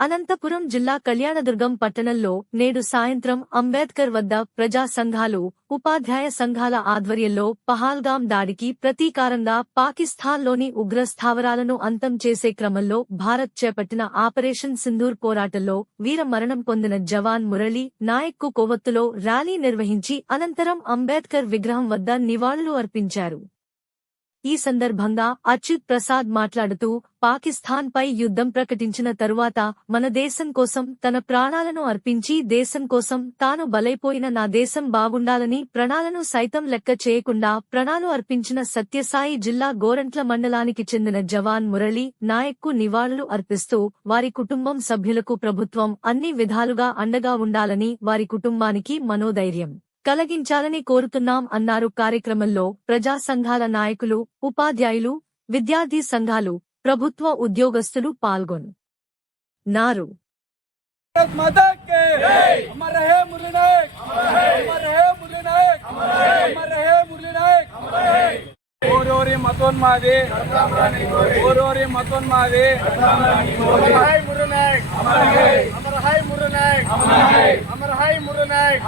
అనంతపురం జిల్లా కళ్యాణదుర్గం పట్టణంలో నేడు సాయంత్రం అంబేద్కర్ వద్ద ప్రజా సంఘాలు, ఉపాధ్యాయ సంఘాల ఆధ్వర్యంలో పహల్గాం దాడికి ప్రతీకారంగా పాకిస్తాన్లోని ఉగ్ర స్థావరాలను అంతం చేసే క్రమంలో భారత్ చేపట్టిన ఆపరేషన్ సింధూర్ పోరాటంలో వీర మరణం పొందిన జవాన్ మురళీ నాయక్కు కొవ్వొత్తులో ర్యాలీ నిర్వహించి అనంతరం అంబేద్కర్ విగ్రహం వద్ద నివాళులు అర్పించారు. ఈ సందర్భంగా అచ్యుత్ ప్రసాద్ మాట్లాడుతూ, పాకిస్తాన్పై యుద్ధం ప్రకటించిన తరువాత మన దేశం కోసం తన ప్రాణాలను అర్పించి దేశం కోసం తాను బలైపోయిన నా దేశం బాగుండాలని ప్రాణాలను సైతం లెక్క చేయకుండా ప్రాణాలు అర్పించిన సత్యసాయి జిల్లా గోరంట్ల మండలానికి చెందిన జవాన్ మురళీ నాయక్కు నివాళులు అర్పిస్తూ వారి కుటుంబం సభ్యులకు ప్రభుత్వం అన్ని విధాలుగా అండగా ఉండాలని వారి కుటుంబానికి మనోధైర్యం కలిగించాలని కోరుతున్నాం అన్నారు. కార్యక్రమంలో ప్రజా సంఘాల నాయకులు, ఉపాధ్యాయులు, విద్యార్థి సంఘాలు, ప్రభుత్వ ఉద్యోగస్తులు పాల్గొన్నారు. ఓరోరి మతోన్మాది ఓరోరి మతోన్మాది అమర్ హై మురనాయక్ అమర్ హై మురనాయక్ అమర్ హై మురనాయక్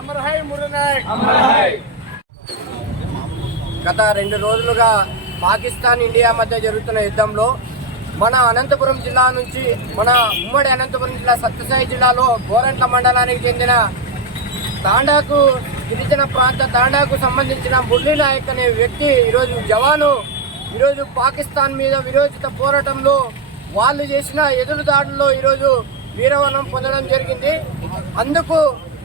అమర్ హై మురనాయక్. గత 2 రోజులుగా పాకిస్తాన్ ఇండియా మధ్య జరుగుతున్న యుద్ధంలో మన అనంతపురం జిల్లా నుంచి మన ఉమ్మడి అనంతపురం జిల్లా సత్యసాయి జిల్లాలో గోరంట్ల మండలానికి చెందిన తాండాకు గిరిజన ప్రాంత తాండాకు సంబంధించిన మురళీ నాయక్ అనే వ్యక్తి ఈరోజు జవాను ఈరోజు పాకిస్తాన్ మీద విరోచిత పోరాటంలో వాళ్ళు చేసిన ఎదురుదాడుల్లో ఈరోజు వీరమరణం పొందడం జరిగింది. అందుకు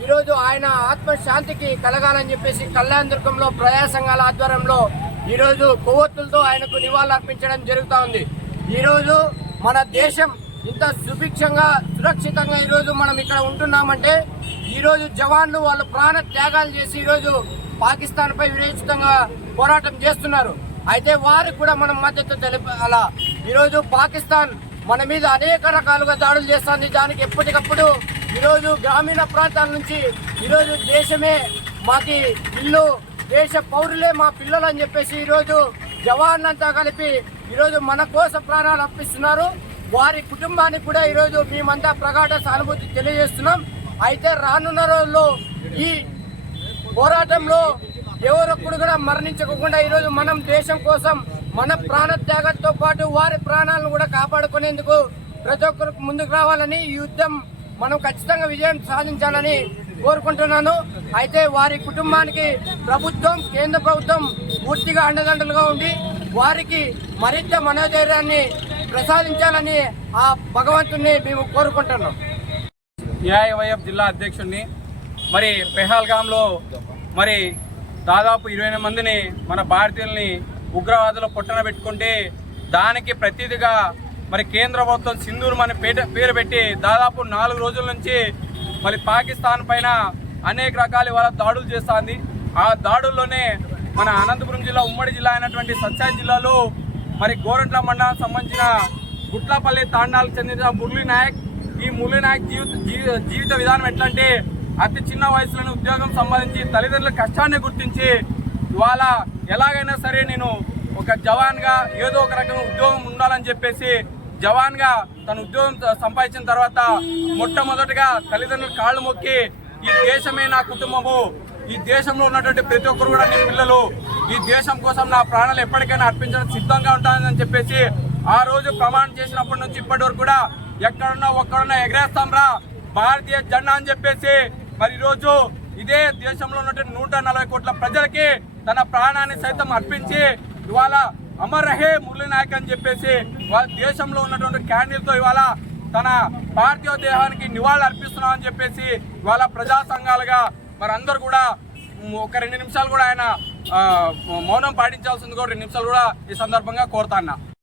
ఈరోజు ఆయన ఆత్మశాంతికి కలగాలని చెప్పేసి కళ్యాణదుర్గంలో ప్రజా సంఘాల ఆధ్వర్యంలో ఈరోజు కొవ్వొత్తులతో ఆయనకు నివాళులు అర్పించడం జరుగుతూ ఉంది. ఈరోజు మన దేశం ఇంత సుభిక్షంగా సురక్షితంగా ఈరోజు మనం ఇక్కడ ఉంటున్నామంటే ఈరోజు జవాన్లు వాళ్ళు ప్రాణ త్యాగాలు చేసి ఈరోజు పాకిస్తాన్ పై విరోచితంగా పోరాటం చేస్తున్నారు. అయితే వారికి కూడా మనం మద్దతు తెలిపాల. ఈరోజు పాకిస్తాన్ మన మీద అనేక రకాలుగా దాడులు చేస్తుంది. దానికి ఎప్పటికప్పుడు ఈరోజు గ్రామీణ ప్రాంతాల నుంచి ఈరోజు దేశమే మాకి ఇల్లు, దేశ పౌరులే మా పిల్లలు అని చెప్పేసి ఈరోజు జవాన్లంతా కలిపి ఈరోజు మన కోసం ప్రాణాలు అర్పిస్తున్నారు. వారి కుటుంబానికి కూడా ఈరోజు మేమంతా ప్రగాఢ సానుభూతి తెలియజేస్తున్నాం. అయితే రానున్న రోజుల్లో ఈ పోరాటంలో ఎవరొక్కడు కూడా మరణించకుండా ఈరోజు మనం దేశం కోసం మన ప్రాణ త్యాగంతో పాటు వారి ప్రాణాలను కూడా కాపాడుకునేందుకు ప్రతి ఒక్కరు ముందుకు రావాలని, ఈ యుద్ధం మనం ఖచ్చితంగా విజయం సాధించాలని కోరుకుంటున్నాను. అయితే వారి కుటుంబానికి ప్రభుత్వం, కేంద్ర ప్రభుత్వం పూర్తిగా అండదండలుగా ఉండి వారికి మరింత మనోధైర్యాన్ని ప్రసాదించాలని ఆ భగవంతుని మేము కోరుకుంటున్నాం. ఏఐవైఎఫ్ జిల్లా అధ్యక్షుడిని. మరి పెహల్గాంలో మరి దాదాపు 20 మందిని మన భారతీయుల్ని ఉగ్రవాదులు పొట్టన పెట్టుకుంటే దానికి ప్రతిదిగా మరి కేంద్ర ప్రభుత్వం సింధూర్ అని పేరు పెట్టి దాదాపు 4 రోజుల నుంచి మరి పాకిస్తాన్ పైన అనేక రకాల వాళ్ళ దాడులు చేస్తుంది. ఆ దాడుల్లోనే మన అనంతపురం జిల్లా ఉమ్మడి జిల్లా అయినటువంటి సత్యసాయి జిల్లాలో మరి గోరంట్ల మండలానికి సంబంధించిన గుట్లపల్లి తాండాలకు చెందిన మురళీ నాయక్. ఈ మురళీ నాయక్ జీవిత విధానం ఎట్లా అంటే అతి చిన్న వయసులోనే ఉద్యోగం సంపాదించి తల్లిదండ్రుల కష్టాన్ని గుర్తించి ఇవాళ ఎలాగైనా సరే నేను ఒక జవాన్గా ఏదో ఒక రకంగా ఉద్యోగం ఉండాలని చెప్పేసి జవాన్గా తన ఉద్యోగం సంపాదించిన తర్వాత మొట్టమొదటిగా తల్లిదండ్రుల కాళ్ళు మొక్కి ఈ దేశమే నా కుటుంబము, ఈ దేశంలో ఉన్నటువంటి ప్రతి ఒక్కరు కూడా నేను పిల్లలు, ఈ దేశం కోసం నా ప్రాణాలు ఎప్పటికైనా అర్పించడం సిద్ధంగా ఉంటానని చెప్పేసి ఆ రోజు ప్రమాణం చేసినప్పటి నుంచి ఇప్పటి వరకు కూడా ఎక్కడున్నా ఒక్కడున్నా ఎగరేస్తాం రా భారతీయ జెండా అని చెప్పేసి మరి ఈరోజు ఇదే దేశంలో ఉన్నటువంటి 140 కోట్ల ప్రజలకి తన ప్రాణాన్ని సైతం అర్పించి ఇవాళ అమర్ రహే మురళీ నాయక్ అని చెప్పేసి వాళ్ళ దేశంలో ఉన్నటువంటి క్యాండిల్తో ఇవాళ తన పార్థివ దేహానికి నివాళులు అర్పిస్తున్నామని చెప్పేసి ఇవాళ ప్రజా సంఘాలుగా మరి అందరూ కూడా ఒక 2 నిమిషాలు కూడా ఆయన మౌనం పాటించాల్సింది కూడా 2 నిమిషాలు కూడా ఈ సందర్భంగా కోరుతాన్నా.